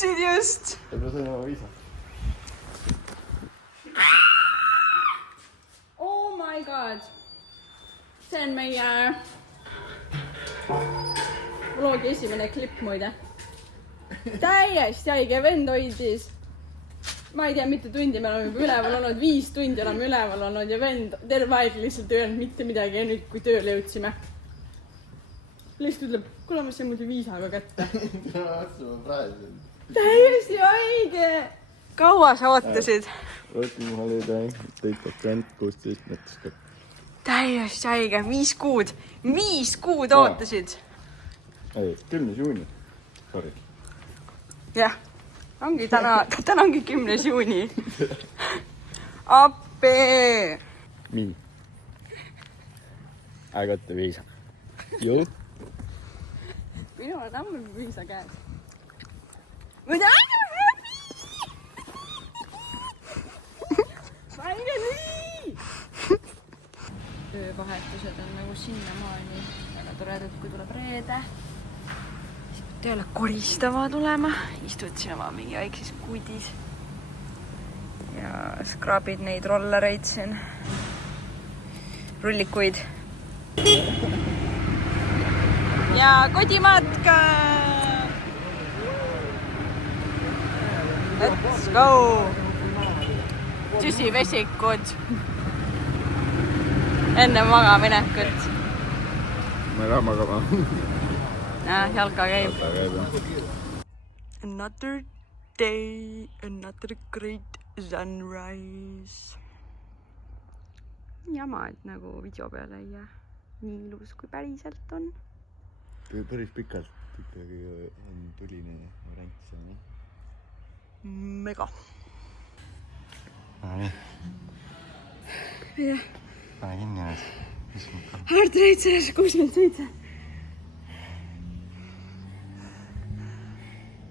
jõudsid just. Ma sain oma viisa. Oh my god. See on meie vlogi esimene klipp muide. Täiesti haige vend hoidis. Ma ei tea, mitu tundi me oleme juba üleval olnud, 5 tundi oleme üleval olnud ja vend terve aeg lihtsalt ei öelnud mitte midagi ja nüüd, kui tööle jõudsime. Lihtsalt ütleb, kuule ma sain muidu viisaga kätte. Täiesti haige! Kaua sa ootasid? Working holiday, take rent 16 metriskap. Täiesti haige, 5 kuud. 5 kuud ootasid. Ei, 10. juuni. Sorry. Jah, ongi täna ongi 10. juuni. Appi! Me. I got the visa. You? Minu on ammu viisa käes. Finally! Töövahetused on nagu sinnamaani väga toredad, kui tuleb reede. Tööle koristama tulema. Istud siin oma mingi väikses kudis. Ja skrabid neid rollereid siin. Rullikuid. Ja kodimatka! Let's go! Tüsivesikud. Enne magaminekut. Ma ei lähe magama. Jalka käib. Another day, another great sunrise. Jama, et nagu video peale ei jää nii ilus, kui päriselt on. Päris pikalt ikkagi on tuline variant seal. Mega. No nii. Jah. Pane kinni nüüd. Hard rate selles 67.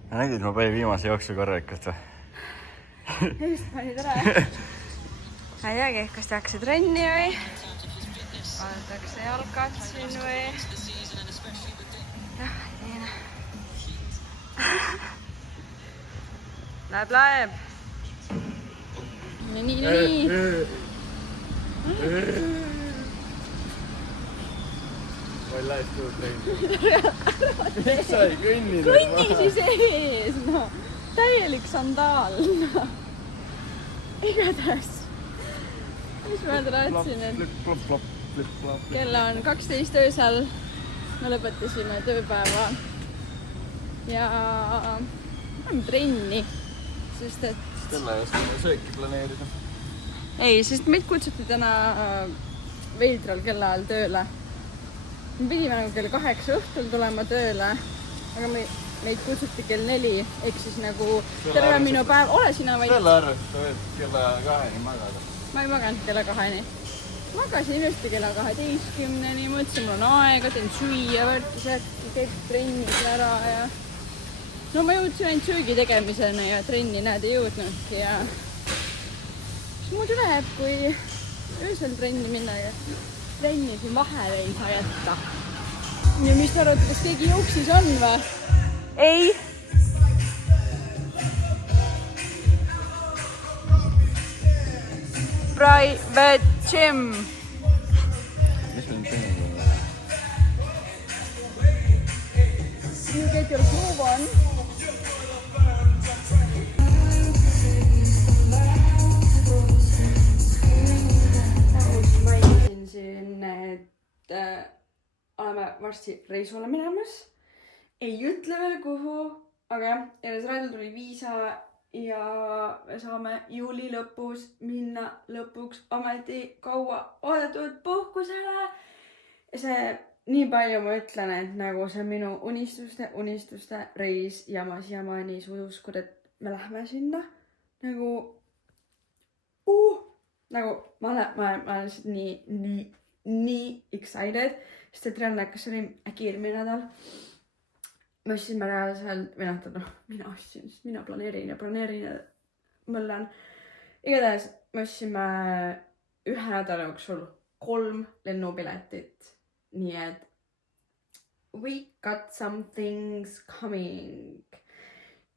Nägid, ma panin viimase jooksu korralikult või? Just panid ära. Ma ei teagi, kas tehakse trenni või? Vaadatakse jalgad siin või? Jah, ei tea. Läheb. Nii. Ma ei lähe seda treenida. Miks sa ei kõnnida? Kõnnisi sees, no. Täielik sandaal, no. Igatahes. Mis ma tahtsin, et... Flip-flop. Kella on 12 öösel. Me lõpetasime tööpäeva. Ja... Lähme trenni. Sest et... Kella ei oska sööki planeerida. Ei, sest meid kutsuti täna veidral kella ajal tööle. Me pidime nagu kell 8 õhtul tulema tööle, aga meid kutsuti kell 4, ehk siis nagu terve minu päev, ole sina vaid. Selle arvest, et kella 2-ni magada. Ma ei maganud kella 2-ni. Magasin ilusti kella 12-ni, mõtlesin, mul on aega, teen süüa, võrtisärki, käib trennis ära ja... No ma jõudsin ainult söögi tegemisena ja trenni näed ei jõudnudki ja... Mis muidu läheb, kui öösel trenni minna ja... Trenni siin vahele ei saa jätta. Ja mis sa arvad, kas keegi jooksis on või? Ei. Private gym. Mis on teinud? You get your groove on. Siin, et oleme varsti reisule minemas. Ei ütle veel kuhu, aga Eresrael tuli viisa ja me saame juuli lõpus minna lõpuks ometi kaua oodatud puhkusele. See nii palju ma ütlen, et nagu see on minu unistuste reis ja ma siiamaani ei suuda uskuda, et me lähme sinna. Nagu ma olen lihtsalt nii excited, sest et reaalne, kas oli äkki eelmine nädal. Ma ostsin reaalselt, mina planeerin ja mõllan. Igatahes me ostsime 1 nädala jooksul 3 lennupiletit. Nii et we got some things coming.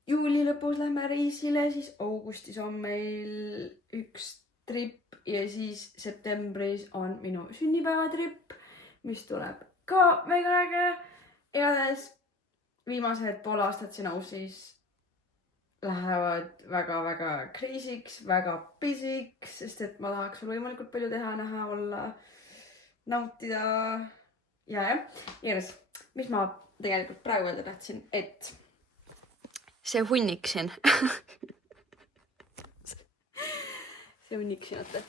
juuli lõpus lähme reisile, siis augustis on meil üks trip ja siis septembris on minu sünnipäevatrip, mis tuleb ka väga äge. Igatahes viimased pool aastat siin Aussis lähevad väga-väga crazy'ks, väga busy'ks, sest et ma tahaks veel võimalikult palju teha, näha, olla, nautida ja. Igatahes, mis ma tegelikult praegu öelda tahtsin, et see hunnik siin. See hunnik siin, oota.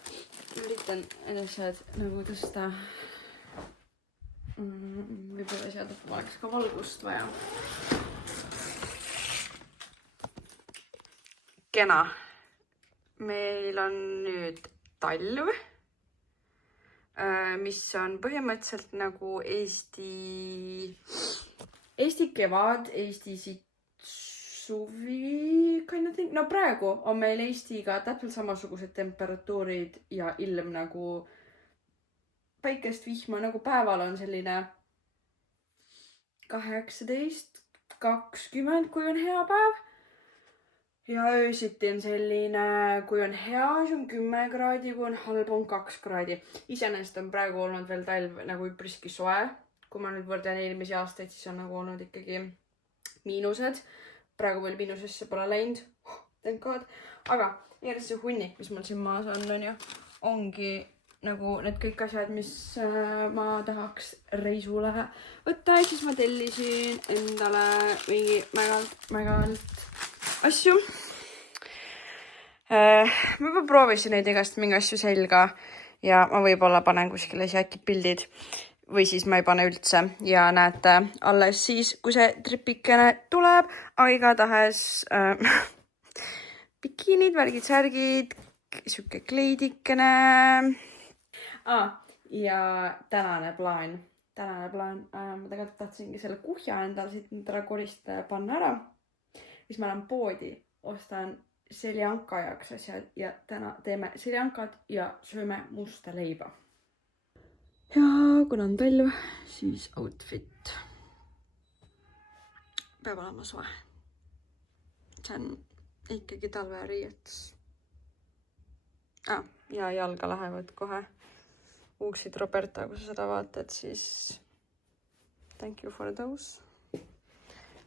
Üritan edased nagu tõsta. Võib-olla sealt oleks ka valgust vaja. Kena. Meil on nüüd talv, mis on põhimõtteliselt nagu Eesti kevad, Eesti suvi kind of thing. No praegu on meil Eestiga täpselt samasugused temperatuurid ja ilm nagu päikest vihma, nagu päeval on selline 18-20, kui on hea päev. Ja öösiti on selline, kui on hea, siis on 10 kraadi, kui on halb, on 2 kraadi. Iseenesest on praegu olnud veel talv nagu üpriski soe. Kui ma nüüd võrdan eelmisi aastaid, siis on nagu olnud ikkagi miinused. Praegu veel miinusesse pole läinud. Thank God. Aga järjest see hunnik, mis mul siin maas on ju, ongi nagu need kõik asjad, mis ma tahaks reisule võtta. Ja siis ma tellisin endale mingi mägalt asju. Ma juba proovisin neid igast mingi asju selga ja ma võib-olla panen kuskile siia äkki pildid või siis ma ei pane üldse ja näete alles siis, kui see tripikene tuleb, aga igatahes bikiinid, värgid, särgid, siuke kleidikene. Ja tänane plaan. Ma tegelikult tahtsingi selle kuhja endale koristada ja panna ära. Siis ma lähen poodi, ostan seljanka jaoks asjad ja täna teeme seljankad ja sööme musta leiba. Ja kuna on talv, siis outfit. Peab olema soe. See on ikkagi talveriietus. Ja jalga lähevad kohe uuksid Roberta, kui sa seda vaatad, siis thank you for those.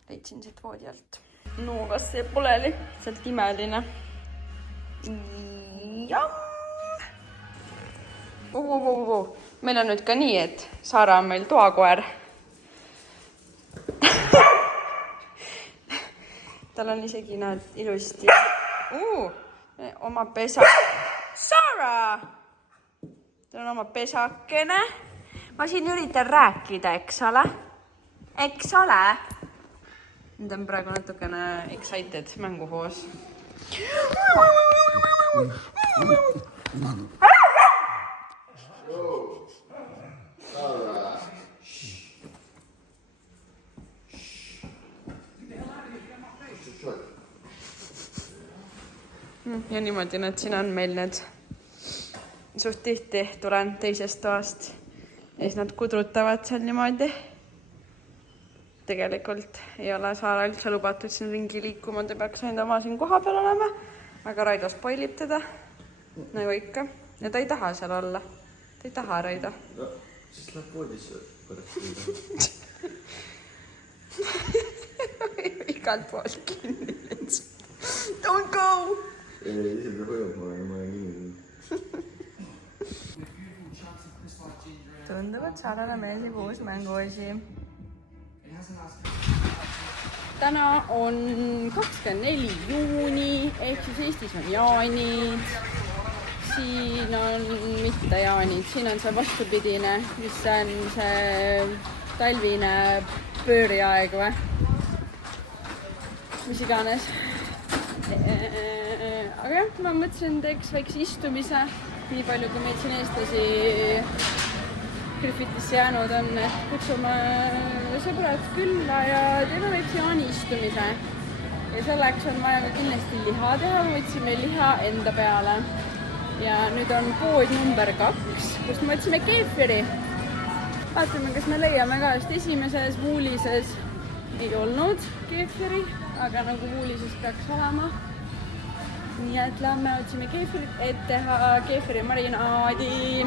Leidsin siit voodi alt. No, kas see pole lihtsalt imeline? Jamm! Meil on nüüd ka nii, et Saara on meil toakoer. Tal on isegi nad ilusti oma pesa. Saara! Tal on oma pesakene. Ma siin üritan rääkida, eks ole? Eks ole? Nüüd on praegu natukene excited mänguhoos. Ja niimoodi nad siin on meil need. Suht tihti tulen teisest toast ja siis nad kudrutavad seal niimoodi. Tegelikult ei ole Saara üldse lubatud siin ringi liikuma, ta peaks enda oma siin koha peal olema, aga Raido spoilib teda, nagu ikka. Ja ta ei taha seal olla. Ta ei taha, Raido. No, siis läheb voodisse pärast. Igalt poolt kinni. Don't go! Ise peab hoiama, aga ma olen kinni. Tundub, et Saarale meeldib uus mänguasi. Täna on 24 juuni, ehk siis Eestis on jaanid. Siin on mitte jaanid, siin on see vastupidine, mis on see talvine pööriaeg või? Mis iganes. Aga jah, ma mõtlesin, teeks väikse istumise, nii palju kui meid siin eestlasi Griffithisse jäänud on, et kutsume sõbrad külla ja teeme väikse jaaniistumise. Ja selleks on vaja ka kindlasti liha teha, võtsime liha enda peale. Ja nüüd on pood number 2, kust me võtsime keefiri. Vaatame, kas me leiame ka, sest esimeses muulises ei olnud keefiri. aga nagu Woolises peaks olema. Nii et lähme otsime keefirit, et teha keefiri marinaadi.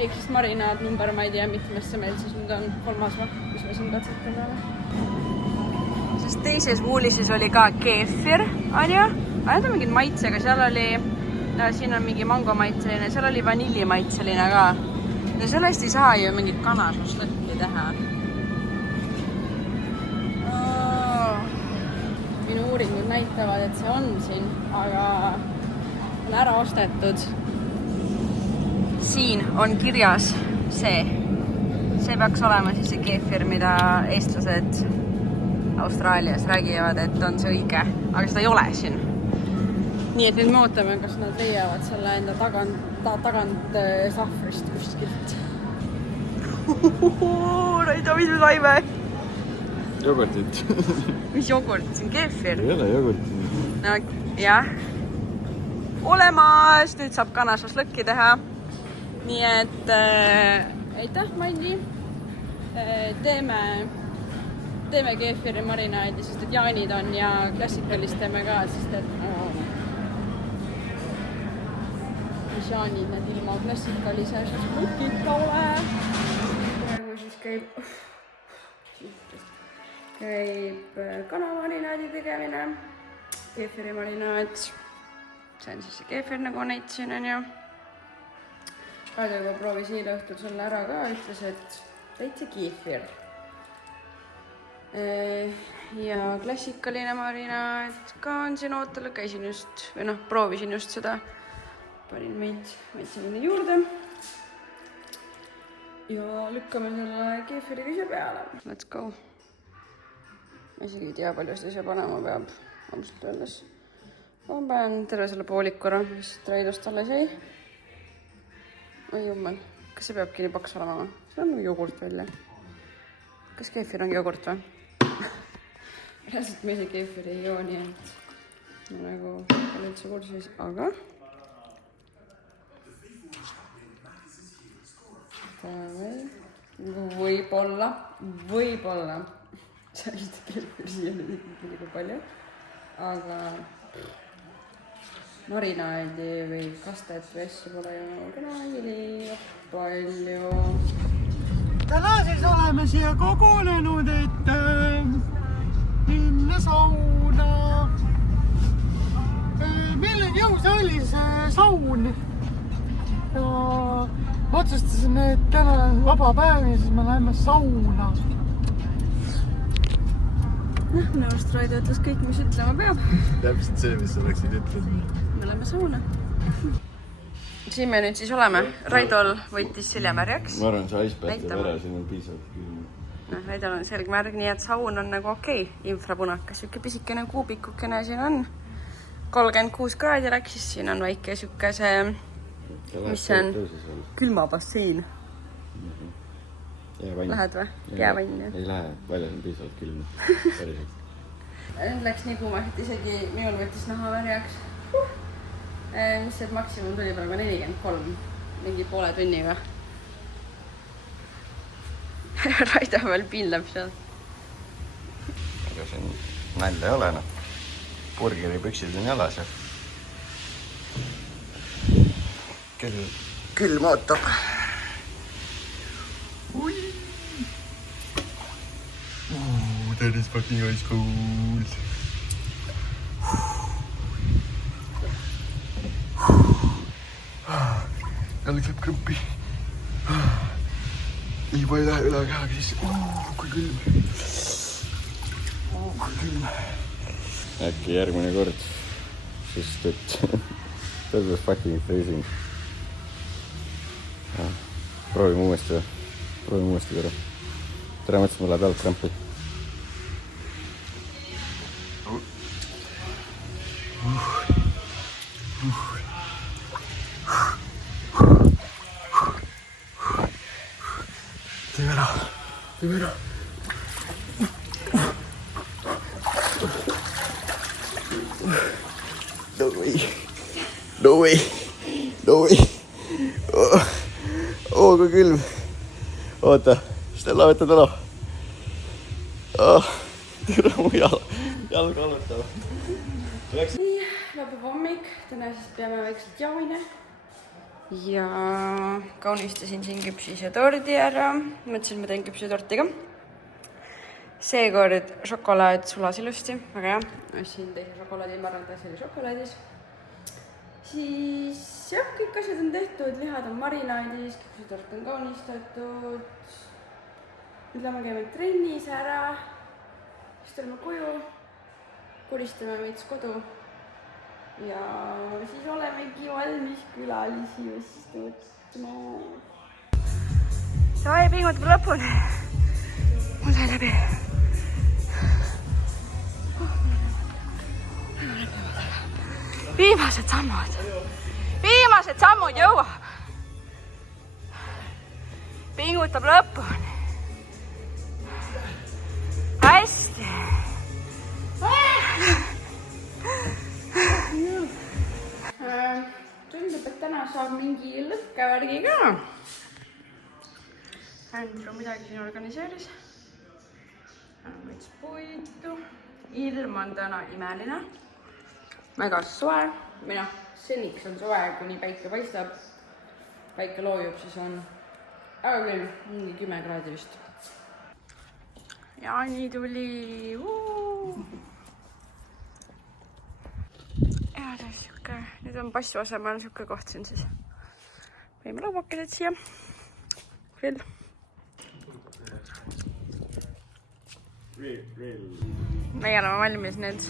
Ehk siis marinaad number, ma ei tea, mitmesse meil siis nüüd on 3. mis me siin katsetame. Sest teises Woolises oli ka keefir, on ju? Aga need on mingid maitsega, seal oli, siin on mingi mango maitseline, seal oli vanilli maitseline ka. Ja sellest ei saa ju mingit kanašašlõkki teha. Minu uuringud näitavad, et see on siin, aga on ära ostetud. Siin on kirjas see. See peaks olema siis see keefir, mida eestlased Austraalias räägivad, et on see õige, aga seda ei ole siin. Nii et nüüd me ootame, kas nad leiavad selle enda tagant sahvrist kuskilt. Raida, mis me saime? Jogurtit. Mis jogurt? See on keefir. Ei ole jogurtit. No, jah. Olemas! Nüüd saab kanašašlõkki teha. Nii et aitäh, Mandi. Teeme keefiri marinaadi, sest et jaanid on ja klassikalist teeme ka, sest et mis jaanid need ilma klassikalise šašlõkita ole. Praegu siis käib kanamarinaadi tegemine, keefiri marinaad. See on siis see keefir, nagu näitasin, on ju. Raadioga proovis eile õhtul selle ära ka, ütles, et täitsa keefir. Ja klassikaline marinaad ka on siin ootel, käisin just, või noh, proovisin just seda. Panin maitseline juurde. Ja lükkame selle keefiriga ise peale. Let's go. Ma isegi ei tea, palju seda ise panema peab, omselt öeldes. Ma panen terve selle poolikura, mis Raidust alles jäi. Oi jummel, kas see peabki nii paks olema? See on jogurt välja. Kas keefir on jogurt või? Reaalselt me ise keefiri ei joo, nii et ma nagu olen üldse kursis, aga võib-olla see on vist keefir siia liiga palju, aga marinaadi või kastet või asju pole ju liiga palju. Täna siis oleme siia kogunenud, et minna sauna. Meil on jõusaalis saun ja ma otsustasin, et täna on vaba päev ja siis me läheme sauna. Minu arust Raido ütles kõik, mis ütlema peab. Täpselt see, mis sa läksid ütlema. Me oleme sauna. Siin me nüüd siis oleme. Raidol võitis seljamärjaks. Ma arvan, see icebath ja vere, siin on piisavalt külm. Raidol on selgmärg, nii et saun on nagu okei. Infrapunakas, siuke pisikene kuubikukene siin on. 36 kraadi läks, siis siin on väike siuke see, mis see on? Külmabassein. Lähed või? Jäävann, jah? Ei lähe, väljas on piisavalt külm. Päriselt. Nüüd läks nii kuumaks, et isegi minul võttis naha värjaks. Mis see maksimum tuli praegu 43, mingi poole tunniga. Raida veel pillab seal. Aga siin nälja ei ole, noh. Burgeripüksid on jalas ja külm ootab. That is fucking ice cold. Jälle käib krõmpi. Liiva ei lähe üle kehaga siis. Kui külm. Kui külm. Äkki järgmine kord, sest et that was fucking freezing. Proovime uuesti korra. Tere mõtlesin, mul läheb jalg krampi. Teeme ära. No way. Kui külm. Oota, Stella, võtad ära. türa mu jalg alutab. nii, lõpeb hommik, täna siis peame väikselt jaamine. Ja kaunistasin siin küpsisetordi ära. Mõtlesin, et ma teen küpsisetorti ka. Seekord šokolaad sulas ilusti, väga hea. Ostsin teise šokolaadi, ma arvan, et see oli šokolaadis. Siis jah, kõik asjad on tehtud, lihad on marinaadis, küpsisetort on kaunistatud. Nüüd lähme käime trennis ära. Siis tuleme koju, koristame veits kodu. Ja siis olemegi valmis külalisi just võtma. Sai pingutab lõpuni. Mul sai läbi. Viimased sammud jõuab. Pingutab lõpuni. Hästi. Tundub, et täna saab mingi lõkkevärgi ka. Andrew midagi siin organiseeris. Võits puitu. Ilm on täna imeline. Väga soe. Mina, seniks on soe, kuni päike paistab. Päike loojub, siis on aga küll mingi 10 kraadi vist. Jaani tuli. Ja see on siuke, nüüd on passu asemel siuke koht siin siis. Võime lauakesed siia. Grill. Meie oleme valmis nüüd.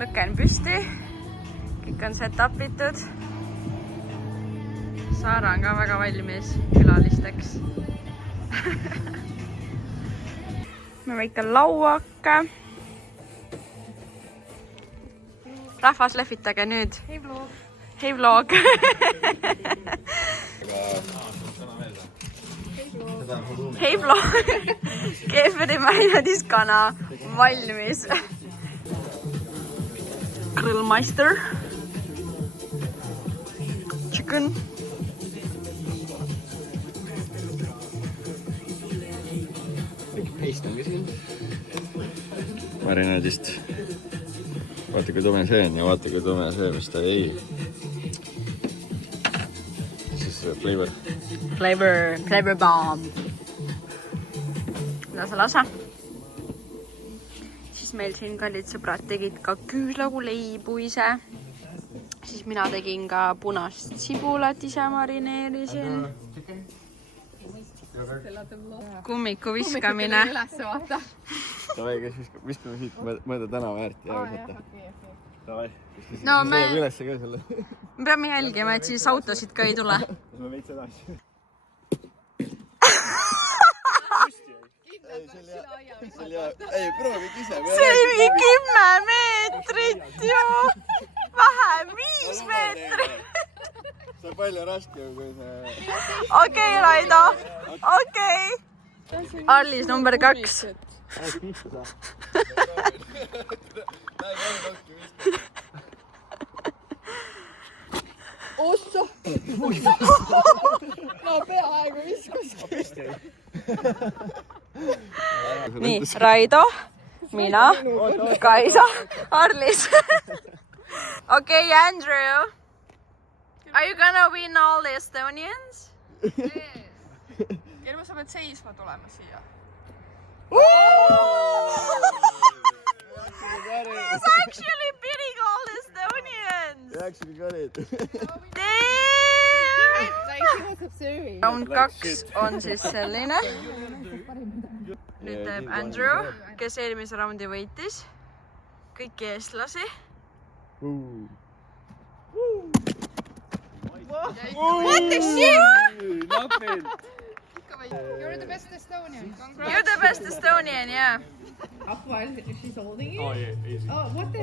Lõke on püsti. Kõik on set-upitud. Saara on ka väga valmis külalisteks. Me väike lauake. Rahvas lehvitage nüüd. Hei vlog. Hei vlog. Hei vlog. Keeferi mäinadis kana valmis. Grillmeister. Chicken. Peist on ka siin. Marinaadist. Vaata kui tume see on ja vaata kui tume see, mis ta ei. Siis flavor. Flavor bomb. Lasa. Siis meil siin kallid sõbrad tegid ka küüslaguleibu ise. Siis mina tegin ka punast sibulat ise marineerisin. Kummiku viskamine. Davai, kes viskame siit mõnda tänava äärt ja võtta. Davai. No me me peame jälgima, et siis autosid ka ei tule. Me veits edasi. Ei, proovige ise. See oli mingi 10 meetrit ju. Vähem 5 meetrit. See on palju raskem kui see. Okei, Raido. Okei. Arlis number 2. Ossa! Ma peaaegu viskasin. Nii, Raido, mina, Kaisa, Arlis. Okei, Andrew. Are you gonna win all the Estonians? Kelma sa pead seisma tulema siia. He's actually beating all the Estonians. You actually got it. Damn! Round 2 on siis selline. Nüüd teeb Andrew, kes eelmise raundi võitis. Kõiki eestlasi. What the shit? Nothing. You're the best Estonian. Congrats. You're the best Estonian, yeah. While she's holding you? Oh yeah, easy. Oh, what the?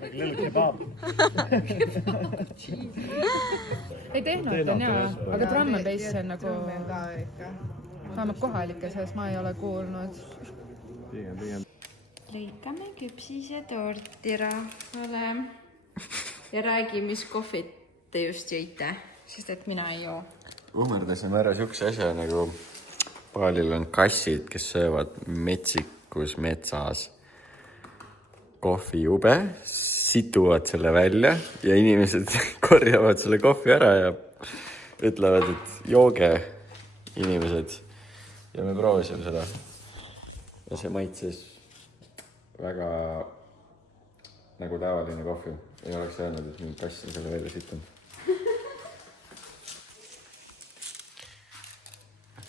Like little kebab. Ei tehnot on jaa, aga drum and bass on nagu vähemalt kohalike sees ma ei ole kuulnud. Pigem. Lõikame küpsise torti rahvale. Ja räägi, mis kohvit te just jõite, sest et mina ei joo. Ummerdasime ära siukse asja nagu Paalil on kassid, kes söövad metsikus metsas kohvijube, situvad selle välja ja inimesed korjavad selle kohvi ära ja ütlevad, et jooge inimesed. Ja me proovisime seda. Ja see maitses väga nagu tavaline kohvi. Ei oleks öelnud, et mingi kass on selle välja situnud.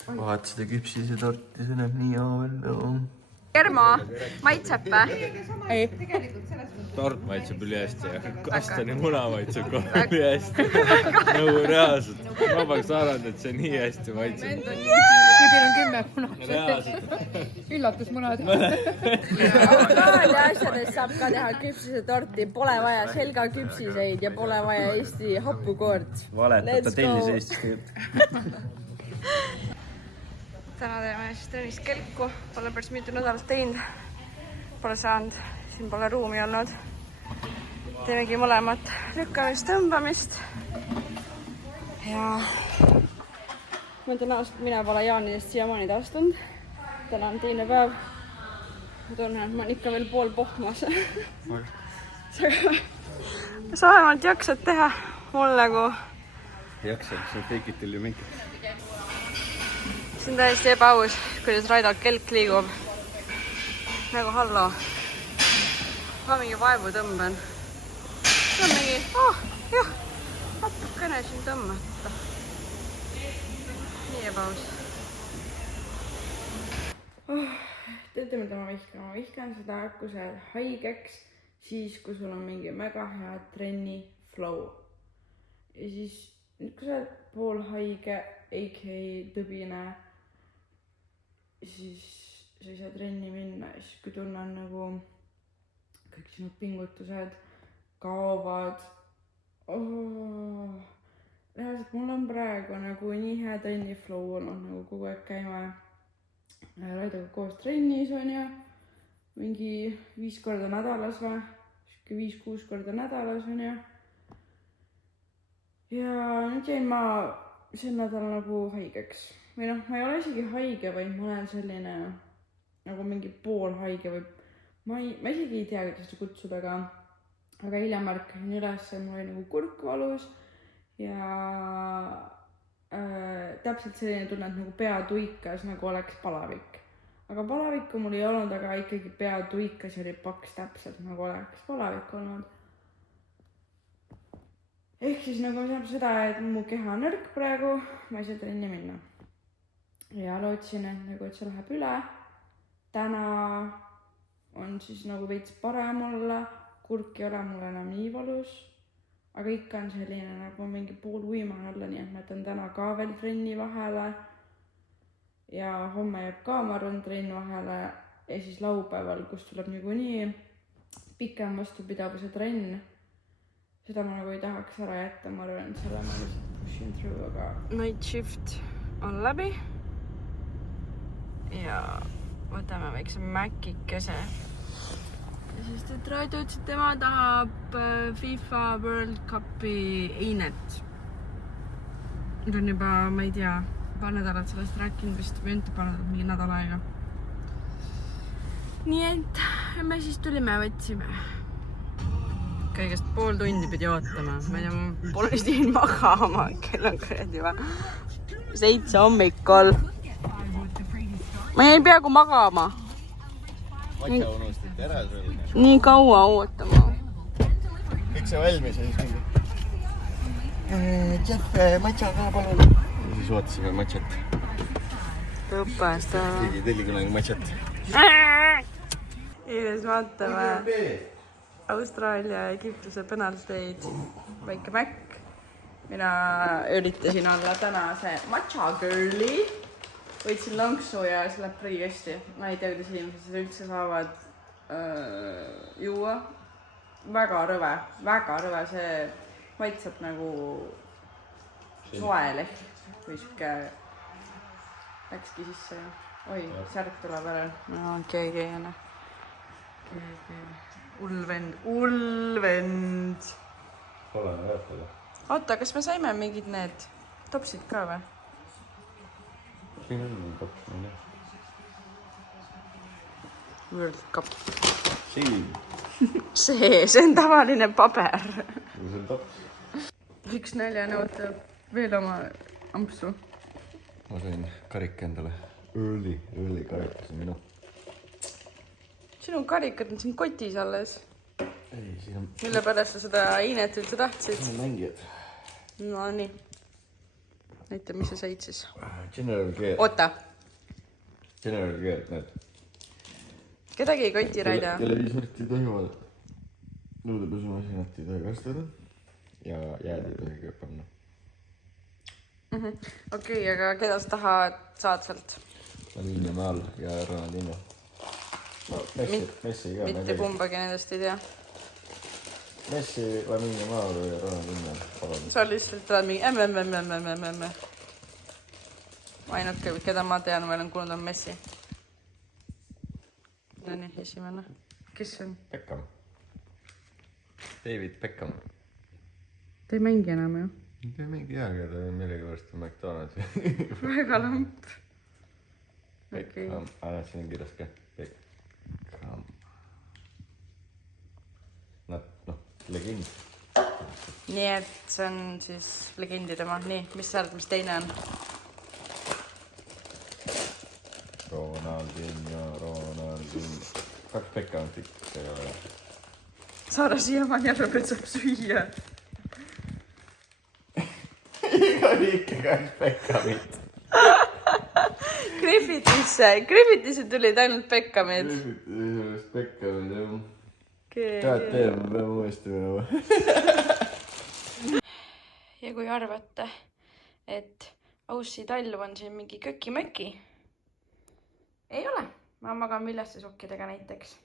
Vaat seda küpsise torti, see näeb nii hea välja. Germo, maitseb või? ei. Tort maitseb üli hästi ja kastani muna maitseb kohe üli hästi. Nagu reaalselt. Ma peaks arvanud, et see nii hästi maitseb. Kõigil on 10 munad. Reaalselt. Üllatusmunad. Austraalia asjades saab ka teha küpsise torti. Pole vaja selga küpsiseid ja pole vaja Eesti hapukoort. Valetab, ta tellis Eestist tegelikult. Täna teeme siis trennis kelku. Pole päris mitu nädalat teinud. Pole saanud. Siin pole ruumi olnud. Teemegi mõlemat lükkamist, tõmbamist. Ja ma ütlen aastat, mina pole Jaanidest siiamaani taastunud. Täna on teine päev. Ma tunnen, et ma olen ikka veel pool pohmas. Sa vähemalt jaksad teha. Mul nagu... Jaksad, see on fake it till you make it. See on täiesti ebaaus, kuidas Raidal kelk liigub. Nagu hallo. Ma mingi vaevu tõmban. See on mingi, jah, natukene siin tõmmata. Nii ebaaus. Teate, mida ma vihkan? Ma vihkan seda, kui sa jääd haigeks, siis kui sul on mingi mega hea trenni flow. Ja siis, kui sa oled pool haige, a.k.a. tõbine, siis sa ei saa trenni minna ja siis kui tunnen nagu kõik sinu pingutused kaovad. Reaalselt mul on praegu nagu nii hea trenni flow olnud, nagu kogu aeg käime Raidoga koos trennis on ja mingi 5 korda nädalas või, 5-6 korda nädalas on ja nüüd jäin ma sel nädal nagu haigeks. Või noh, ma ei ole isegi haige, vaid ma olen selline nagu mingi poolhaige või ma isegi ei tea, kuidas seda kutsuda, aga hiljem märkasin üles, et mul oli nagu kurk valus ja täpselt selline tunne, et nagu pea tuikas, nagu oleks palavik. Aga palavikku mul ei olnud, aga ikkagi pea tuikas ja oli paks täpselt, nagu oleks palavik olnud. Ehk siis nagu saab seda, et mu keha on nõrk praegu, ma ei saa trenni minna. Ja lootsin, et nagu, et see läheb üle. Täna on siis nagu veits parem olla, kurk ei ole mul enam nii valus, aga ikka on selline nagu mingi pool uimane olla, nii et ma jätan täna ka veel trenni vahele ja homme jääb ka ma arvan trenn vahele ja siis laupäeval, kus tuleb niikuinii pikem vastupidavuse trenn. Seda ma nagu ei tahaks ära jätta, ma arvan, et selle ma lihtsalt pushin through, aga... Night shift on läbi. Ja võtame väikse mäkikese. Ja siis Raido ütles, et tema tahab FIFA World Cupi einet. Nüüd on juba, ma ei tea, paar nädalat sellest rääkinud vist või ente paar nädalat, mingi nädal aega. Nii et me siis tulime, võtsime. Kõigest pool tundi pidi ootama. Ma ei tea, ma pole vist jäänud magama. Kell on kuradi juba 7 hommikul. Ma jäin peaaegu magama. Matša unustati ära selline. Nii kaua ootama. Kõik see valmis ja siis mingi... Jeff, matša ka palun. Ja siis ootasime matšat. Õppasta. Keegi telli kunagi matšat. Iiles vaatame Austraalia ja Egiptuse penalteid. Väike mäkk. Mina üritasin olla täna see matša girli. Võitsin lonksu ja see läheb pretty hästi. Ma ei tea, kuidas inimesed seda üldse saavad juua. Väga rõve. See maitseb nagu soel ehk või siuke läkski sisse. Oi, särk tuleb ära. No, keegi ei ole. Ulvend. Oleme võetada. Oota, kas me saime mingid need topsid ka või? Final Cup, ma ei tea. World Cup. Siin. See on tavaline paber. See on taps. Üks näljane ootab veel oma ampsu. Ma sain karika endale. Early karika, see on minu. Sinu karikad on siin kotis alles. Ei, siin on... Mille pärast sa seda Iinet üldse tahtsid? Siin on mängijad. No nii. Näita, mis sa said siis. General Gear. Oota. General Gear, näed. Kedagi ei koti, Raida. Televiisorit ei tohi vaadata. Nõudepesumasinat ei tohi kastada. Ja jääd ei tohi ka panna. Okei, aga keda sa tahad saad sealt? Lamine Yamal ja Ronaldinho. No, Messi ka. Mitte kumbagi nendest ei tea. Messi, Lamine Yamal ja Ronaldinho. Sa lihtsalt oled mingi ainuke, keda ma tean, ma olen kuulnud, on Messi. Nii, esimene. Kes see on? Beckham. David Beckham. Ta ei mängi enam ju. Ta ei mängi jääga, ta on millegipärast McDonald's. Väga lamp. Beckham. Näed, siin on kirjas ka. Beckham. Nad, legend. Nii, et see on siis legendide ma. Nii, mis sa arvad, mis teine on? Ronaldinho. 2 Beckhamit ikka ei ole. Saara siiamaani arvab, et saab süüa. Iga ikka 2 Beckhamit. Griffithisse tulid ainult Beckhamid. Sellest Beckhamid, jah. Okay. Tead, ma pean uuesti minema. Ja kui arvate, et Aussi talv on siin mingi köki-möki, ei ole. Ma magan viljaste sokkidega näiteks.